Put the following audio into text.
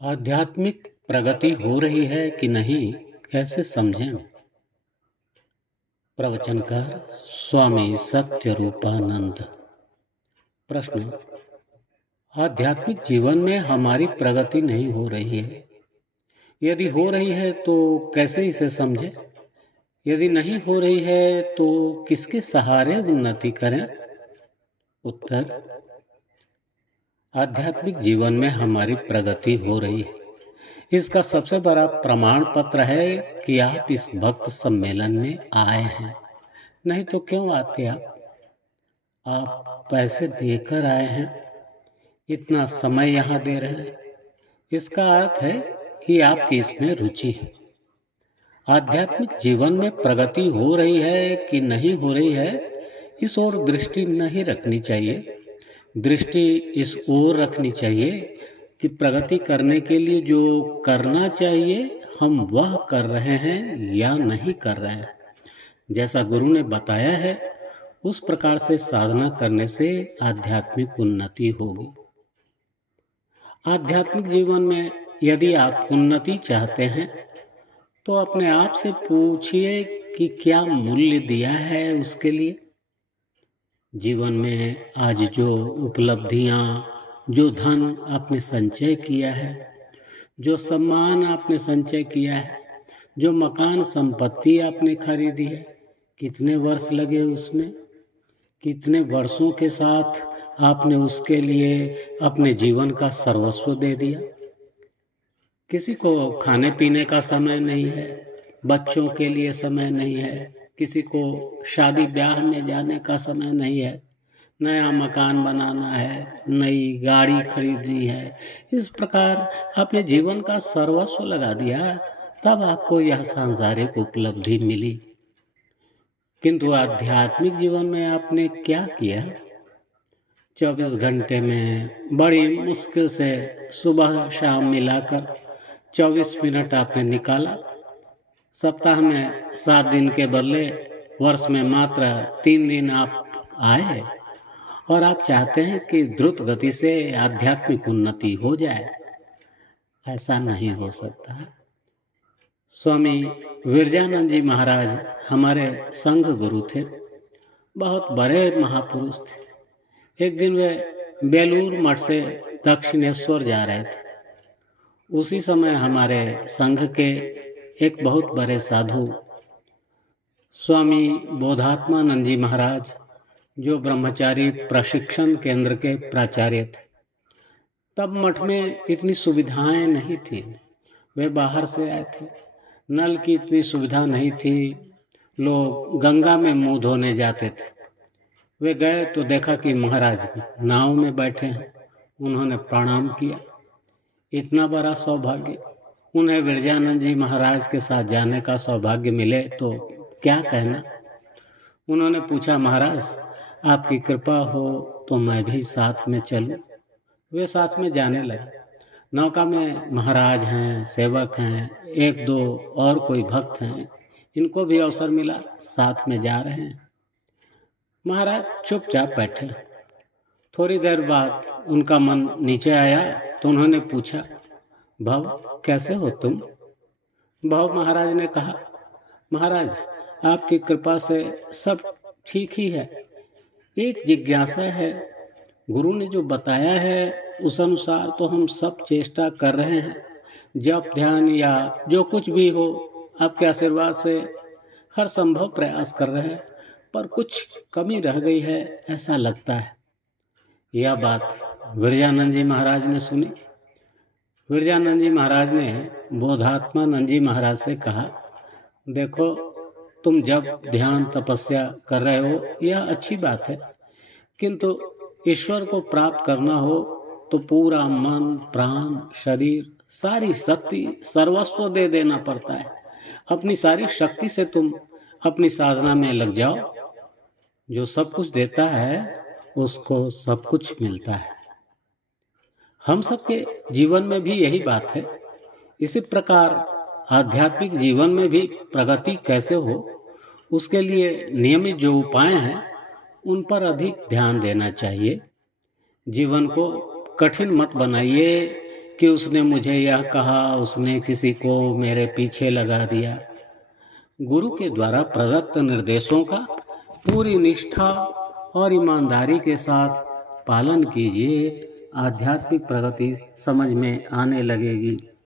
आध्यात्मिक प्रगति हो रही है कि नहीं, कैसे समझें? प्रवचनकार स्वामी सत्यरूपानंद। प्रश्न: आध्यात्मिक जीवन में हमारी प्रगति नहीं हो रही है। यदि हो रही है तो कैसे इसे समझें? यदि नहीं हो रही है तो किसके सहारे उन्नति करें? उत्तर: आध्यात्मिक जीवन में हमारी प्रगति हो रही है। इसका सबसे बड़ा प्रमाण पत्र है कि आप इस भक्त सम्मेलन में आए हैं। नहीं तो क्यों आते आप पैसे देकर आए हैं, इतना समय यहाँ दे रहे हैं। इसका अर्थ है कि आपकी इसमें रुचि है। आध्यात्मिक जीवन में प्रगति हो रही है कि नहीं हो रही है, इस ओर दृष्टि नहीं रखनी चाहिए। दृष्टि इस ओर रखनी चाहिए कि प्रगति करने के लिए जो करना चाहिए हम वह कर रहे हैं या नहीं कर रहे हैं। जैसा गुरु ने बताया है उस प्रकार से साधना करने से आध्यात्मिक उन्नति होगी। आध्यात्मिक जीवन में यदि आप उन्नति चाहते हैं तो अपने आप से पूछिए कि क्या मूल्य दिया है उसके लिए। जीवन में आज जो उपलब्धियां, जो धन आपने संचय किया है, जो सम्मान आपने संचय किया है, जो मकान संपत्ति आपने खरीदी है, कितने वर्ष लगे उसमें, कितने वर्षों के साथ आपने उसके लिए अपने जीवन का सर्वस्व दे दिया। किसी को खाने पीने का समय नहीं है, बच्चों के लिए समय नहीं है, किसी को शादी ब्याह में जाने का समय नहीं है, नया मकान बनाना है, नई गाड़ी खरीदनी है। इस प्रकार आपने जीवन का सर्वस्व लगा दिया, तब आपको यह सांसारिक उपलब्धि मिली। किंतु आध्यात्मिक जीवन में आपने क्या किया? 24 घंटे में बड़ी मुश्किल से सुबह शाम मिलाकर 24 मिनट आपने निकाला। सप्ताह में 7 दिन के बदले वर्ष में मात्र 3 दिन आप आए और आप चाहते हैं कि द्रुत गति से आध्यात्मिक उन्नति हो जाए। ऐसा नहीं हो सकता। स्वामी विरजानंद जी महाराज हमारे संघ गुरु थे, बहुत बड़े महापुरुष थे। एक दिन वे बेलूर मठ से दक्षिणेश्वर जा रहे थे। उसी समय हमारे संघ के एक बहुत बड़े साधु स्वामी बोधात्मानंद जी महाराज, जो ब्रह्मचारी प्रशिक्षण केंद्र के प्राचार्य थे, तब मठ में इतनी सुविधाएं नहीं थी। वे बाहर से आए थे, नल की इतनी सुविधा नहीं थी, लोग गंगा में मुंह धोने जाते थे। वे गए तो देखा कि महाराज नाव में बैठे हैं। उन्होंने प्रणाम किया। इतना बड़ा सौभाग्य, उन्हें विरजानंद जी महाराज के साथ जाने का सौभाग्य मिले तो क्या कहना। उन्होंने पूछा, महाराज आपकी कृपा हो तो मैं भी साथ में चलूं। वे साथ में जाने लगे। नौका में महाराज हैं, सेवक हैं, एक दो और कोई भक्त हैं, इनको भी अवसर मिला, साथ में जा रहे हैं। महाराज चुपचाप बैठे। थोड़ी देर बाद उनका मन नीचे आया तो उन्होंने पूछा, भव कैसे हो तुम? भव महाराज ने कहा, महाराज आपकी कृपा से सब ठीक ही है। एक जिज्ञासा है, गुरु ने जो बताया है उस अनुसार तो हम सब चेष्टा कर रहे हैं। जप ध्यान या जो कुछ भी हो, आपके आशीर्वाद से हर संभव प्रयास कर रहे हैं, पर कुछ कमी रह गई है ऐसा लगता है। यह बात विरजानंद जी महाराज ने सुनी। विरजानंद जी महाराज ने बोधात्मानंद जी महाराज से कहा, देखो तुम जब ध्यान तपस्या कर रहे हो यह अच्छी बात है, किंतु ईश्वर को प्राप्त करना हो तो पूरा मन, प्राण, शरीर, सारी शक्ति, सर्वस्व दे देना पड़ता है। अपनी सारी शक्ति से तुम अपनी साधना में लग जाओ। जो सब कुछ देता है उसको सब कुछ मिलता है। हम सबके जीवन में भी यही बात है। इसी प्रकार आध्यात्मिक जीवन में भी प्रगति कैसे हो, उसके लिए नियमित जो उपाय हैं उन पर अधिक ध्यान देना चाहिए। जीवन को कठिन मत बनाइए कि उसने मुझे यह कहा, उसने किसी को मेरे पीछे लगा दिया। गुरु के द्वारा प्रदत्त निर्देशों का पूरी निष्ठा और ईमानदारी के साथ पालन कीजिए, आध्यात्मिक प्रगति समझ में आने लगेगी।